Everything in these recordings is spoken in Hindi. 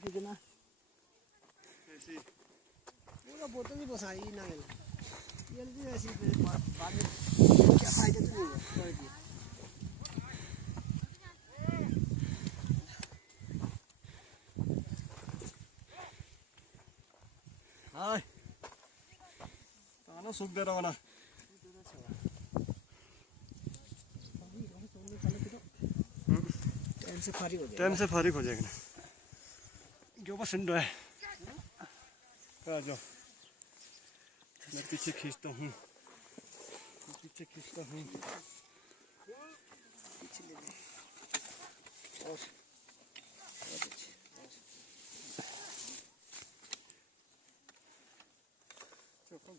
कितना पूरा बोतल ही बसाई ना ये भी ऐसी पानी क्या फायदा तो नहीं है हाय ताना सुख दे रहा ना टाइम से फारिग हो जाएगा जो बस इंडो है आ जाओ मैं पीछे खींचता हूँ और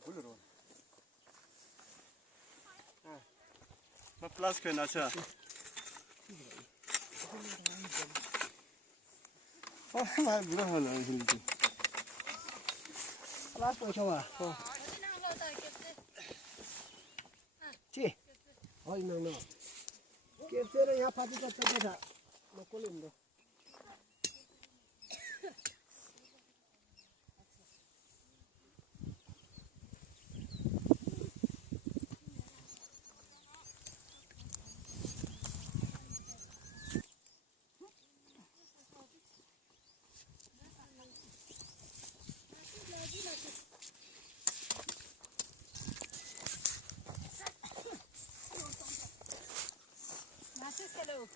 भूल रहा हूँ मैं प्लस करना चाह मैं बुरा हो रहा हूँ प्लस पूछो आ ची होई ना के तेरे यहाँ फाटी करते देखा मकोल इंदो Hello.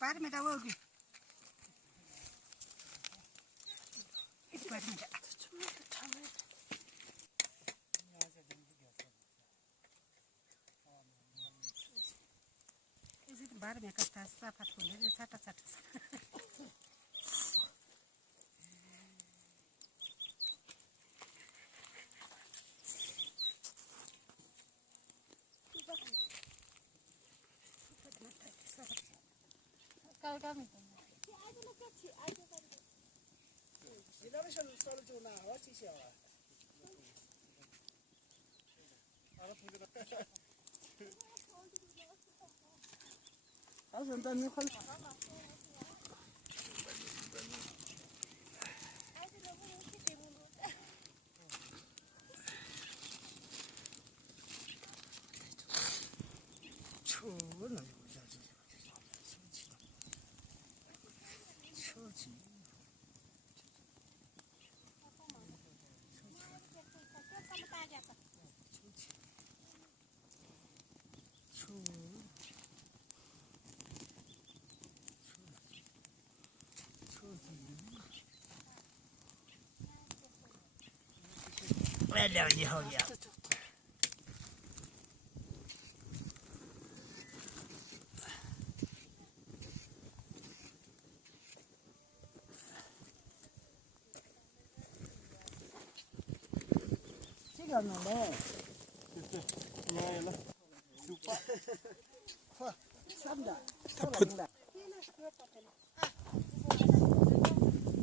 Par में दबाओगी इस बार में इस बार में कस्ता साफ फूले ने साटा Kami. इधर से सोल जो ना हो चीज़ है आज अंदर में खल छोड़ Hello, you ho ya. Chiga no no. Này Samda.